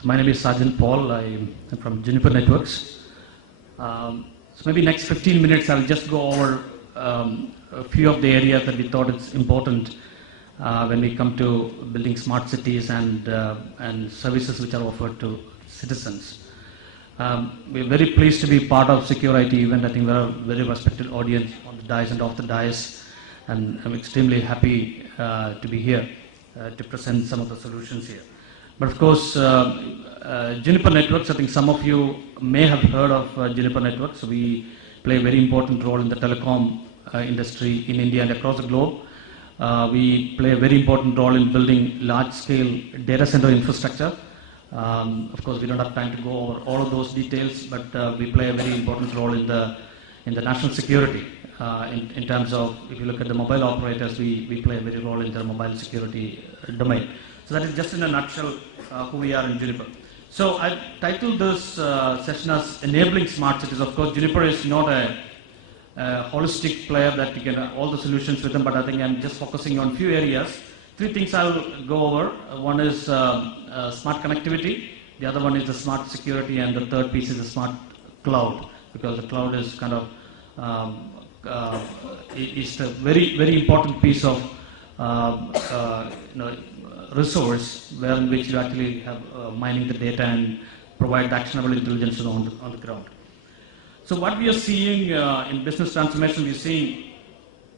So my name is Sajan Paul. I'm from Juniper Networks. So maybe next 15 minutes I'll just go over a few of the areas that we thought it's important when we come to building smart cities and services which are offered to citizens. We're very pleased to be part of Secure IT event. I think we're a very respected audience on the dais and off the dais, and I'm extremely happy to be here to present some of the solutions here. But of course, Juniper Networks, I think some of you may have heard of Juniper Networks. We play a very important role in the telecom industry in India and across the globe. We play a very important role in building large-scale data center infrastructure. Of course, we don't have time to go over all of those details, but we play a very important role in the national security. In terms of, if you look at the mobile operators, we play a very role in the mobile security domain. So that is just in a nutshell who we are in Juniper. So I titled this session as Enabling Smart Cities. Of course, Juniper is not a holistic player that you can all the solutions with them, but I think I'm just focusing on a few areas. Three things I'll go over. One is smart connectivity, the other one is the smart security, and the third piece is the smart cloud, because the cloud is kind of is a very, very important piece of resource in which you actually have mining the data and provide actionable intelligence on the ground. So what we are seeing in business transformation, we are seeing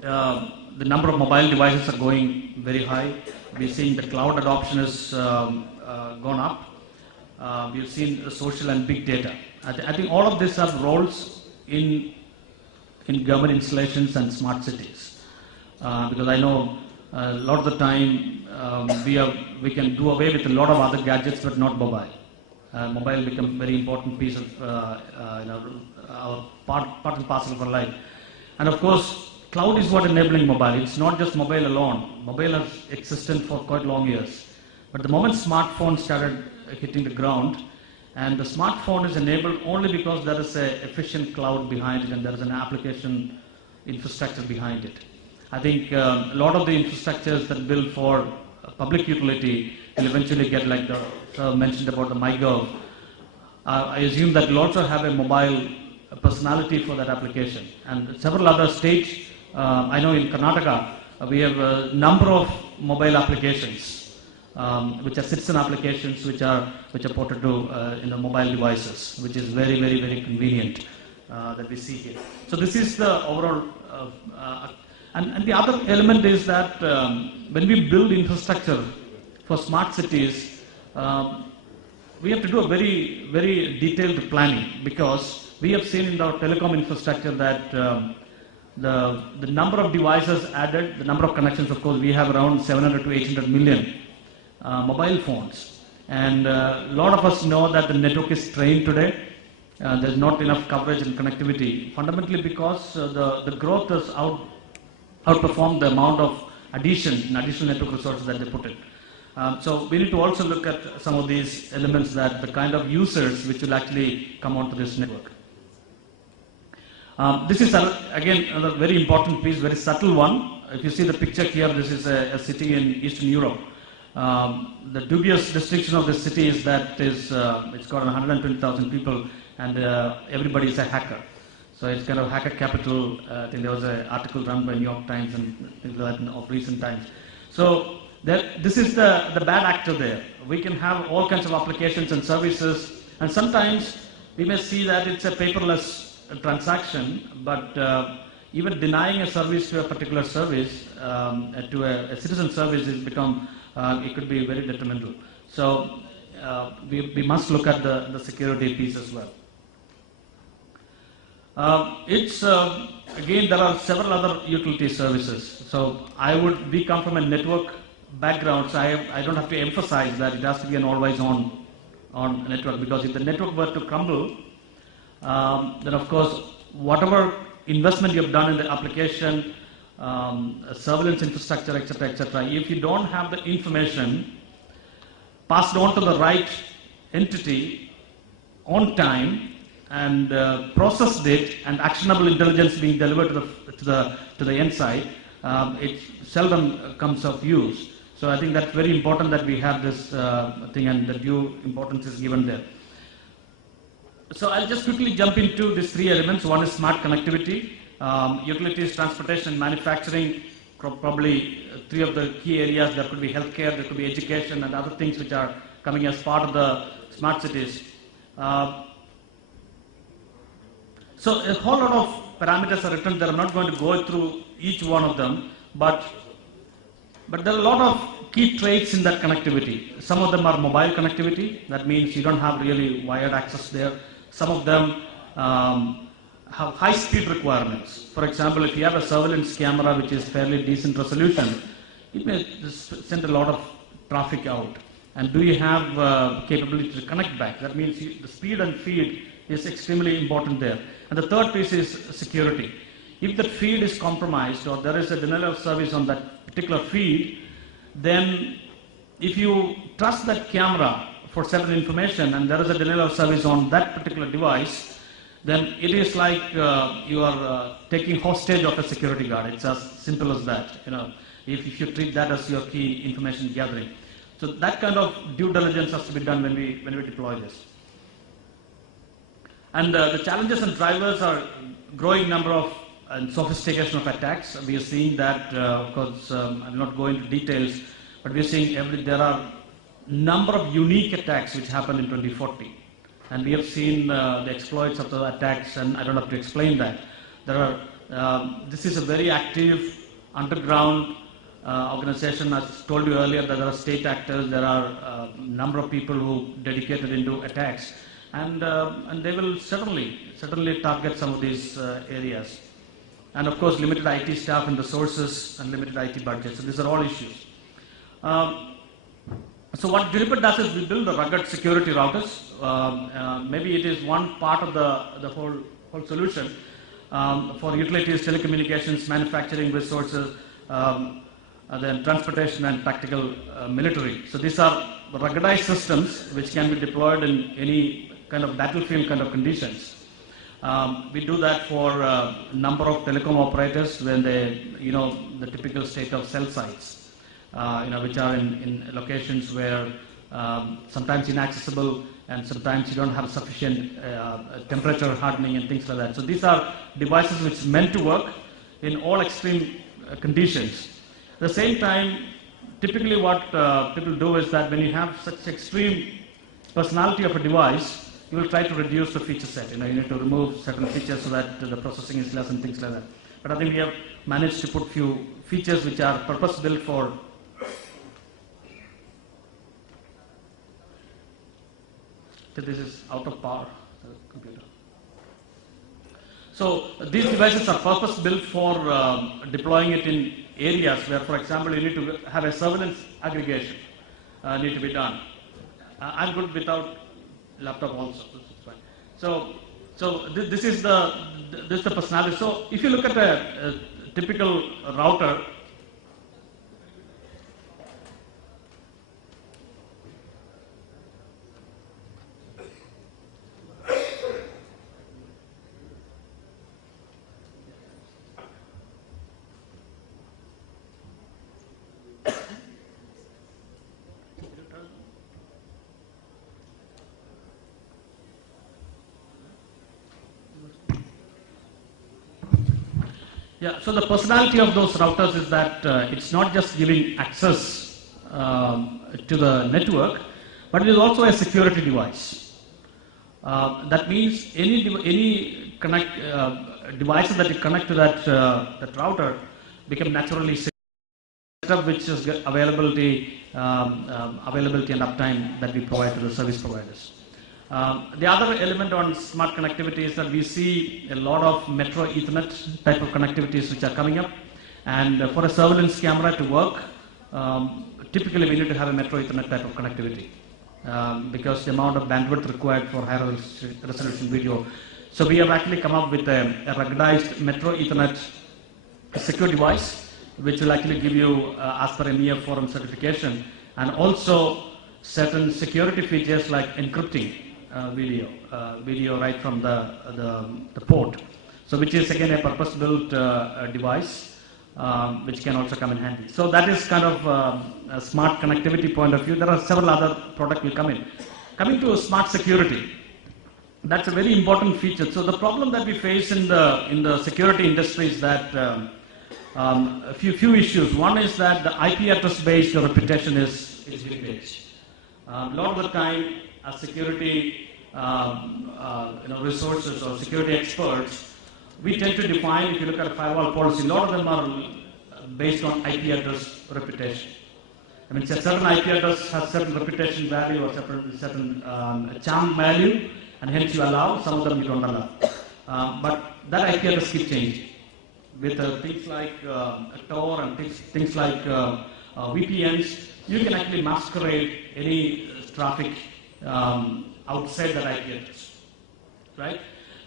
the number of mobile devices are going very high. We are seeing the cloud adoption has gone up. We have seen social and big data. I think all of these have roles in government installations and smart cities. Because I know a lot of the time we can do away with a lot of other gadgets, but not mobile. Mobile becomes a very important piece of our part and parcel of our life. And of course, cloud is what enabling mobile. It's not just mobile alone. Mobile has existed for quite long years. But the moment smartphones started hitting the ground, and the smartphone is enabled only because there is an efficient cloud behind it and there is an application infrastructure behind it. I think a lot of the infrastructures that build for public utility will eventually get, like the sir mentioned about the MyGov. I assume that will also have a mobile personality for that application. And several other states, I know in Karnataka, we have a number of mobile applications, which are citizen applications, which are ported to mobile devices, which is very, very, very convenient that we see here. So this is the overall. And the other element is that when we build infrastructure for smart cities, we have to do a very, very detailed planning, because we have seen in our telecom infrastructure that the number of devices added, the number of connections, of course, we have around 700 to 800 million mobile phones. And a lot of us know that the network is strained today. There's not enough coverage and connectivity, fundamentally because the growth has outperformed the amount of additional network resources that they put in. So we need to also look at some of these elements, that the kind of users which will actually come onto this network. This is again another very important piece, very subtle one. If you see the picture here, this is a city in Eastern Europe. The dubious distinction of this city is that it's got 120,000 people, and everybody is a hacker. So it's kind of hacker capital. I think there was an article run by New York Times and things like that of recent times. So this is the bad actor there. We can have all kinds of applications and services, and sometimes we may see that it's a paperless transaction, but even denying a service to a particular service, to a citizen service, it could be very detrimental. So we must look at the security piece as well. Again, there are several other utility services. So we come from a network background, so I don't have to emphasize that it has to be an always on network, because if the network were to crumble, then of course, whatever investment you have done in the application, surveillance infrastructure, etc., if you don't have the information passed on to the right entity on time, and processed it, and actionable intelligence being delivered to the end side, it seldom comes of use. So I think that's very important that we have this thing, and the due importance is given there. So I'll just quickly jump into these three elements. One is smart connectivity, utilities, transportation, and manufacturing. Probably three of the key areas. There could be healthcare, there could be education, and other things which are coming as part of the smart cities. So a whole lot of parameters are written there. I'm not going to go through each one of them, but there are a lot of key traits in that connectivity. Some of them are mobile connectivity. That means you don't have really wired access there. Some of them have high speed requirements. For example, if you have a surveillance camera which is fairly decent resolution, it may send a lot of traffic out. And do you have capability to connect back? That means the speed and feed is extremely important there. And the third piece is security. If the feed is compromised or there is a denial of service on that particular feed, then if you trust that camera for certain information and there is a denial of service on that particular device, then it is like you are taking hostage of a security guard. It's as simple as that. If you treat that as your key information gathering. So that kind of due diligence has to be done when we deploy this. And the challenges and drivers are growing number of and sophistication of attacks. We are seeing that, of course, I'll not go into details, but we are seeing there are number of unique attacks which happened in 2040. And we have seen the exploits of the attacks, and I don't have to explain that. This is a very active underground organization. As told you earlier, that there are state actors, there are a number of people who dedicated into attacks, and they will certainly target some of these areas. And of course, limited IT staff and resources and limited IT budget. So these are all issues. So what Juniper does is we build the rugged security routers. Maybe it is one part of the whole solution for utilities, telecommunications, manufacturing, resources, then transportation and tactical military. So these are ruggedized systems which can be deployed in any kind of battlefield kind of conditions. We do that for a number of telecom operators when they, the typical state of cell sites. Which are in locations where sometimes inaccessible and sometimes you don't have sufficient temperature hardening and things like that. So these are devices which are meant to work in all extreme conditions. At the same time, typically what people do is that when you have such extreme personality of a device, you will try to reduce the feature set. You need to remove certain features so that the processing is less and things like that. But I think we have managed to put few features which are purpose-built for. This is out of power, the computer. So these devices are purpose-built for deploying it in areas where, for example, you need to have a surveillance aggregation need to be done. I'm good without laptop also. This is fine. So this is the personality. So if you look at a typical router. Yeah, so the personality of those routers is that it's not just giving access to the network, but it is also a security device. That means any devices that you connect to that router become naturally setup, which is availability and uptime that we provide to the service providers. The other element on smart connectivity is that we see a lot of metro Ethernet type of connectivities which are coming up, and for a surveillance camera to work, typically we need to have a metro Ethernet type of connectivity because the amount of bandwidth required for higher resolution video. So we have actually come up with a ruggedized metro Ethernet secure device which will actually give you as per EMEA forum certification, and also certain security features like encrypting video right from the port. So which is again a purpose-built device which can also come in handy. So that is kind of a smart connectivity point of view. There are several other products will come in. Coming to smart security, that's a very important feature. So the problem that we face in the security industry is that a few issues. One is that the IP address based reputation is heritage. A lot of the time, as security resources or security experts, we tend to define, if you look at a firewall policy, a lot of them are based on IP address reputation. I mean, a certain IP address has certain reputation value or certain charm value, and hence you allow, some of them you don't allow. But that IP address keeps changing. With things like Tor and things like VPNs, you can actually masquerade any traffic outside that IP address, right?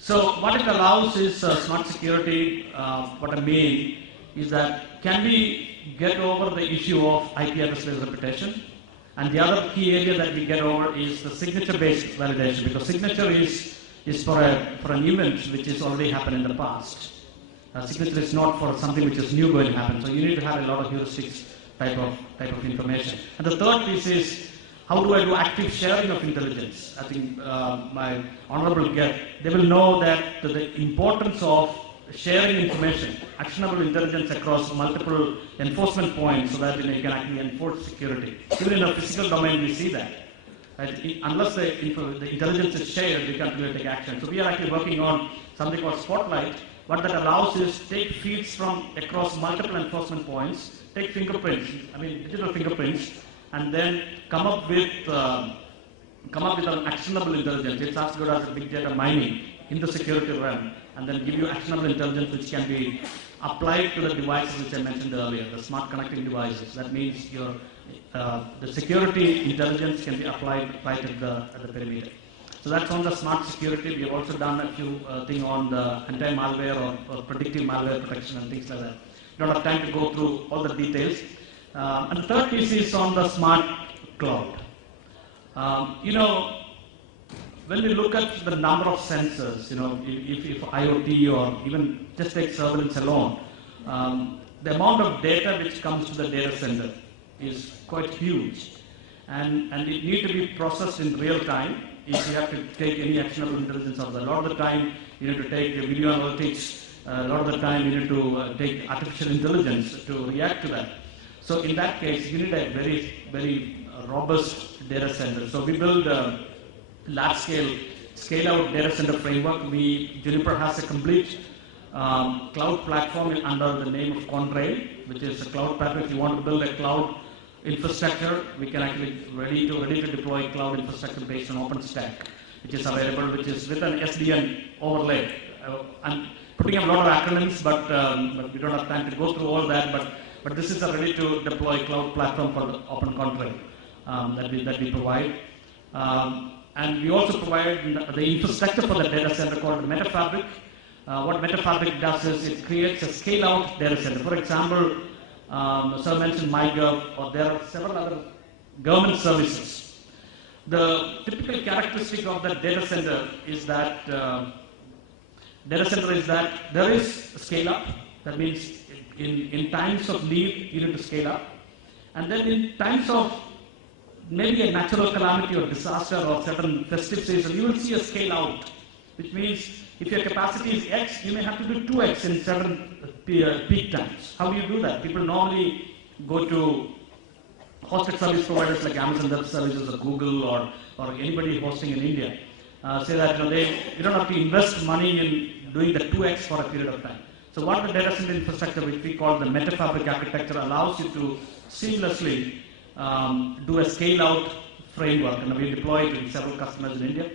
So what it allows is smart security. What I mean is that can we get over the issue of IP address-based reputation? And the other key area that we get over is the signature-based validation, because signature is for an event which has already happened in the past. Signature is not for something which is new going to happen. So you need to have a lot of heuristics type of information. And the third piece is, how do I do active sharing of intelligence? I think my honorable guest, they will know that the importance of sharing information, actionable intelligence across multiple enforcement points so that you can actually enforce security. Even in a physical domain, we see that. Right? Unless the intelligence is shared, we can't really take action. So we are actually working on something called Spotlight. What that allows is take feeds from across multiple enforcement points, take fingerprints, I mean digital fingerprints, and then come up with an actionable intelligence. It's as good as big data mining in the security realm, and then give you actionable intelligence which can be applied to the devices which I mentioned earlier, the smart connecting devices. That means the security intelligence can be applied right at the perimeter. So that's on the smart security. We have also done a few things on the anti-malware or predictive malware protection and things like that. We don't have time to go through all the details. And the third piece is on the smart cloud. When we look at the number of sensors, if IoT or even just take surveillance alone, the amount of data which comes to the data center is quite huge. And it needs to be processed in real time if you have to take any actionable intelligence out of that. A lot of the time, you need to take the video analytics. A lot of the time, you need to take artificial intelligence to react to that. So in that case, you need a very, very robust data center. So we build a large-scale, scale-out data center framework. Juniper has a complete cloud platform under the name of Contrail, which is a cloud platform. If you want to build a cloud infrastructure, we can actually ready to deploy cloud infrastructure based on OpenStack, which is available, which is with an SDN overlay. I'm putting a lot of acronyms, but we don't have time to go through all that. But this is a ready to deploy cloud platform for the Open Contrail that we provide. And we also provide the infrastructure for the data center called the MetaFabric. What MetaFabric does is it creates a scale-out data center. For example, Sir mentioned MyGov, or there are several other government services. The typical characteristic of the data center is that there is scale-up. That means in times of need, you need to scale up. And then in times of maybe a natural calamity or disaster or certain festive season, you will see a scale out, which means if your capacity is X, you may have to do 2X in certain peak times. How do you do that? People normally go to hosted service providers like Amazon Web Services or Google or anybody hosting in India. Say that you don't have to invest money in doing the 2X for a period of time. So what the data center infrastructure, which we call the MetaFabric architecture, allows you to seamlessly do a scale-out framework, and we deploy it in several customers in India.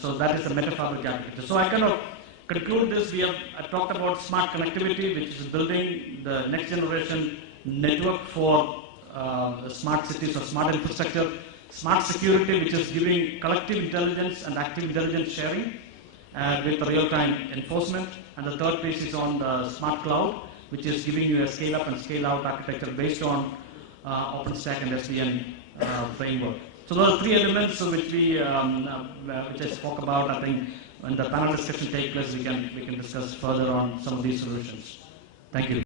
So that is the MetaFabric architecture. So I kind of conclude this. I talked about smart connectivity, which is building the next generation network for smart cities or smart infrastructure. Smart security, which is giving collective intelligence and active intelligence sharing with real-time enforcement. And the third piece is on the smart cloud, which is giving you a scale-up and scale-out architecture based on OpenStack and SDN framework. So those are three elements which I spoke about. I think when the panel discussion takes place, we can discuss further on some of these solutions. Thank you.